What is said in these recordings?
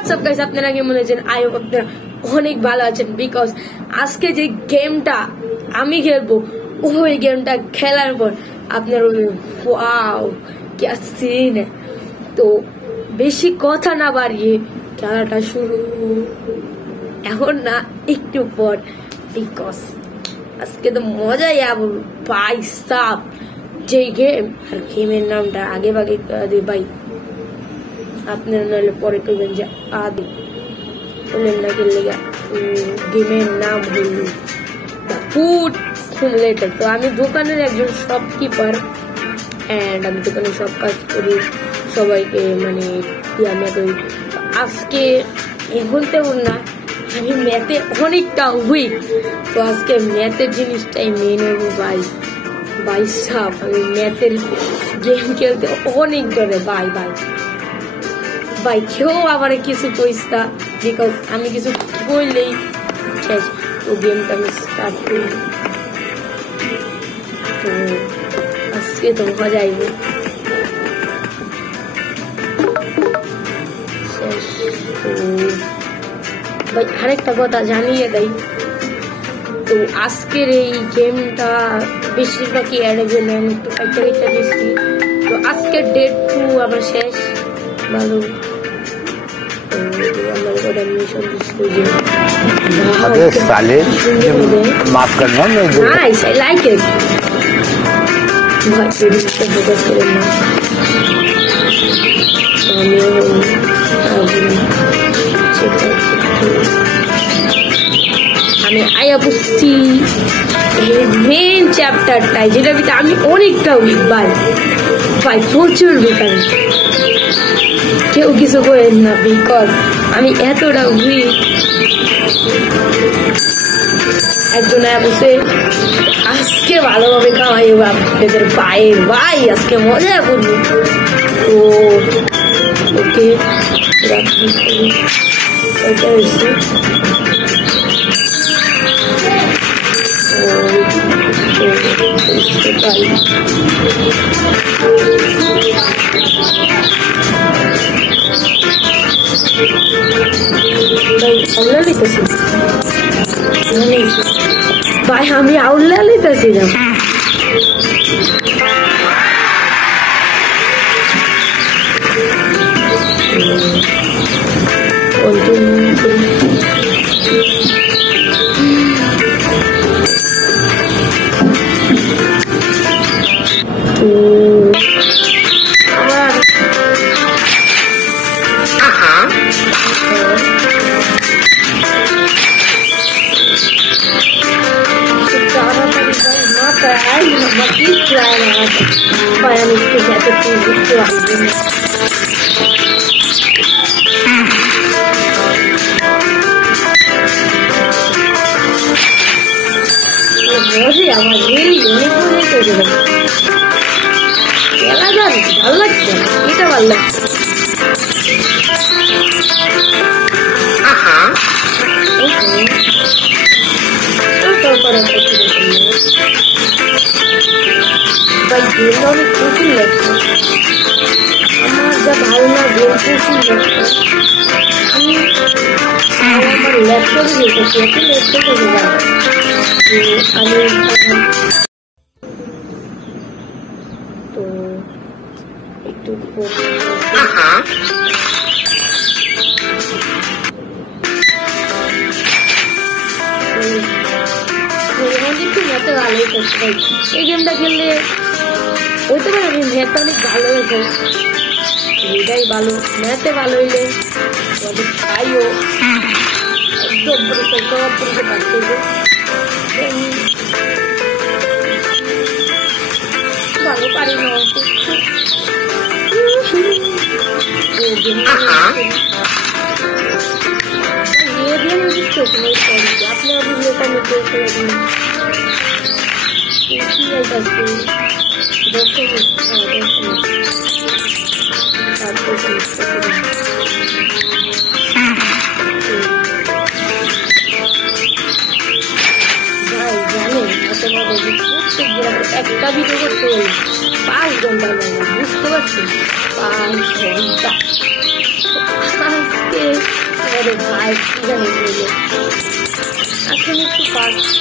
WhatsApp guys, আপনারা কেমন আছেন? আই হোপ আপনারা অনেক ভালো আছেন। বিকজ আজকে যে গেমটা আমি খেলবো, ওই গেমটা খেলার পর আপনার ওয়াও क्या सीन है। তো বেশি কথা না বাড়িয়ে খেলাটা শুরু এখন না, একটু পর। বিকজ আজকে তো মজাই আবো ভাই সাব। যে গেম আর গেমের নামটা আগে ভাগে ভাই আপনারা নাহলে পরে কইবেন যে আদি বলেন না খেললে গেমের নাম হল ফুড সিমুলেটর। তো আমি দোকানের একজন শপকিপার এন্ড আমি দোকানে সব কাজ করি, সবাইকে মানে আমি করি। আজকে এখন তেমন না, আমি ম্যাথে অনেকটা উইক, তো আজকে ম্যাথের জিনিসটাই মেন হবো ভাই। ভাই সাব আমি ম্যাথের গেম খেলতে অনেক ধরে ভাই ভাই ভাই কেউ আবার কিছু কইস না, বিকজ আমি কিছু বললেই শেষ। তো গেমটা আমি স্টার্ট করি। তো আজকে তো মজা আইব। ভাই আরেকটা কথা জানিয়ে দেয়, তো আজকের এই গেমটা বেশিরভাগই অ্যাডের জন্য আমি একটু কাইটা দিচ্ছি। তো আজকের ডেট 2 আমার শেষ ভালো। अबे साले माफ करना, मैं नाइस आई लाइक इट। बहुत सीरियस पे फोकस करें ना। আমি আয়া বুঝছি মেন চ্যাপ্টারটাই, যেটা ভিতরে আমি অনেকটা উইক ভাই ভাই প্রচুর বেকার। কেউ কিছু করেন না, বিকজ আমি এতটা উইক। একজন বসে আজকে ভালোভাবে খাওয়াই আপনাদের পায়ের ভাই, আজকে মজা করবো। তো ওকে ওটা হয়েছে ভাই আমি আউল্লা লিতেছি না। Para mí que ya te puse tu álbum. Oye, আমার রিয়েলি অনেক মনে করে গেল। খেলা যান ভালো লাগছে, এটা ভালো লাগছে। ভাই গেমটা অনেক প্রচুর লাগছে আমার, যা ভালো না গেম প্রচুর লাগছে। আমি আমার ল্যাপটপে যেতেছি, এখন ল্যাপটপে যাবো আমি। তো একটু ম্যাথে ভালোই করছে ভাই। এই গেমটা খেললে হইতে পারে আমি ম্যাথটা অনেক ভালো হয়েছে, এটাই ভালো। ম্যাথে ভালো হইলে খাইও একদম সব পরিচয় পাচ্ছে। ভালো পারি না আপনার ভিডিওটা আমি দেখে একটা ভিডিও করতে 5 ঘন্টা লাগে, বুঝতে পারছি 5 ঘন্টা। আজকে ওরে ভাই কি জানি বললো আজকে একটু ফাস্ট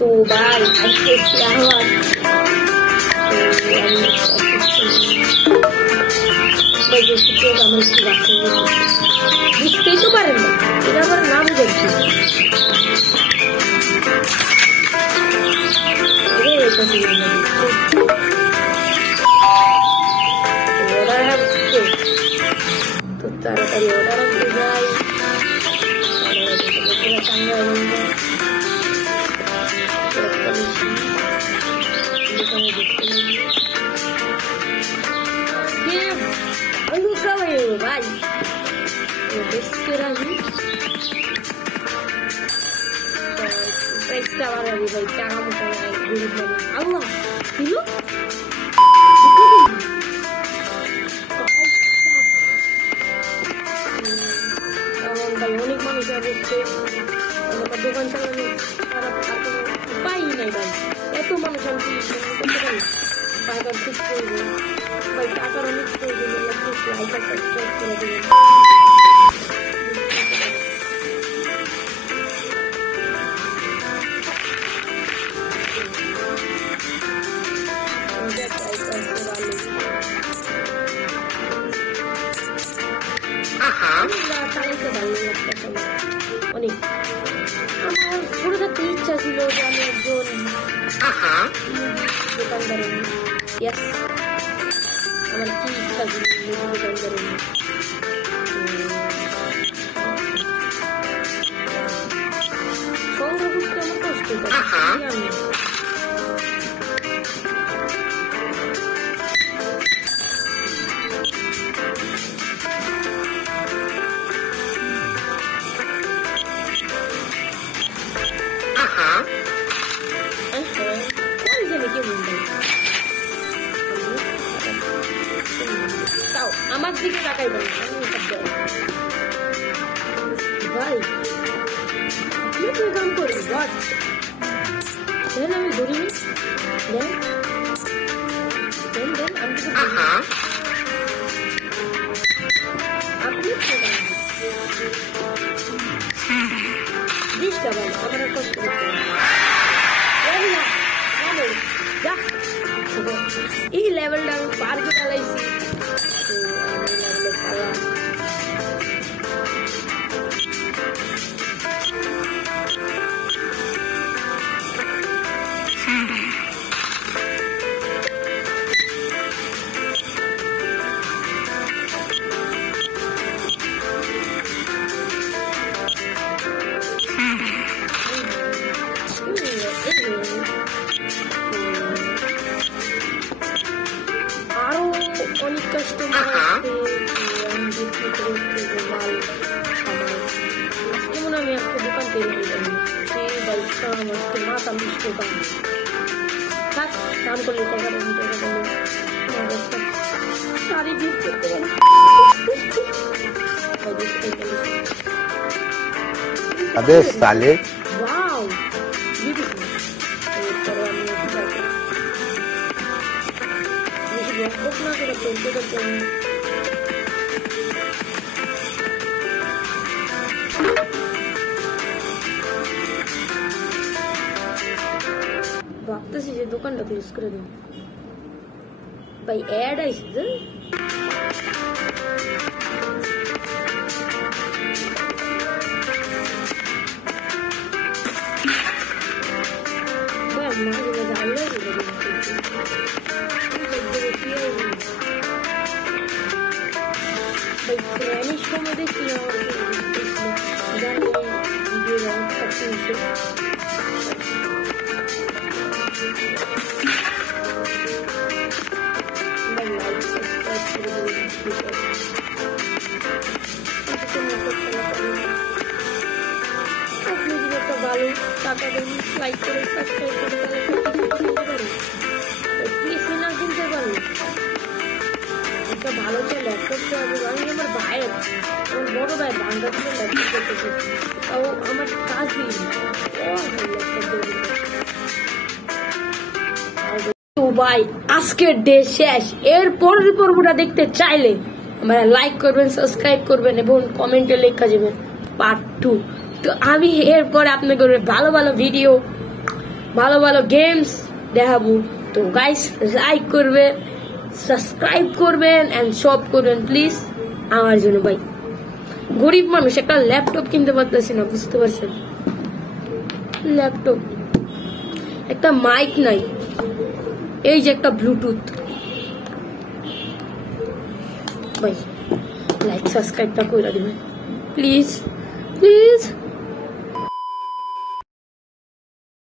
तो भाई अच्छे से आवाज বুঝতেই তো পারেন না এটা আবার নাম দেখছি অর্ডার আসছে তো তাড়াতাড়ি অর্ডার আসতে যাই भाई Allah dulu অনেক মানুষ আসছে দোকান চালানো খারাপ উপায় নেই ভাই এত মানুষ আমি করতে পারি টাকার খুব প্রয়োজন ভাই টাকার অনেক প্রয়োজন লাইক আর সাবস্ক্রাইব করে দেবেন অনেক আমার ছোট থাকতে ইচ্ছা ছিল যে আমি একজন দোকানদার ইয়েস আমার কি ইচ্ছা ছিল দোকানদার সংগ্রহ বুঝতে আমার কষ্ট আমি আমার দিকে তাকাই ভাই ভাই কি কাম করি হোয়াট দেন আমি ধরিনি দেন আমি আপনি দিশটা ভাই আমার আর কষ্ট করতে এই লেভেলটা আমি পার করে চালাইছি অনেক কাস্টমার আছে আমি বিক্রি করতে মাল সামান আজকে মনে আমি আজকে দোকান তৈরি হয়ে সেই বাইকটা আজকে মাথা মিষ্টি দাম থাক কাম করলে টাকা শাড়ি বিক্রি করতে পারি अबे साले वाओ ना করে চলতে করতে ভাবতেছি যে দোকানটা ক্লোজ করে দেব ভাই অ্যাড আইছে ভালো টাকা দেন, লাইক করে সাবস্ক্রাইব করে পিসি না কিনতে পারলো একটা ভালো যে ল্যাপটপ চাইবো। আমি আমার ভাইয়ের, আমার বড় ভাই বাংলা থেকে ল্যাপটপ করতেছে, তাও আমার কাজ দিই তো ভাই আজকের ডে শেষ। এর পরের পর্বটা দেখতে চাইলে আপনারা লাইক করবেন, সাবস্ক্রাইব করবেন এবং কমেন্টে লেখা যাবেন পার্ট 2। তো আমি এরপর আপনাকে ভালো ভালো ভিডিও, ভালো ভালো গেমস দেখাবো। তো গাইস লাইক করবেন, সাবস্ক্রাইব করবেন এন্ড সব করবেন প্লিজ আমার জন্য। ভাই গরিব মানুষ, একটা ল্যাপটপ কিনতে পারতেছি না, বুঝতে পারছেন? ল্যাপটপ, একটা মাইক নাই, এই যে একটা ব্লুটুথ। ভাই লাইক সাবস্ক্রাইবটা করে দিবেন প্লিজ প্লিজ।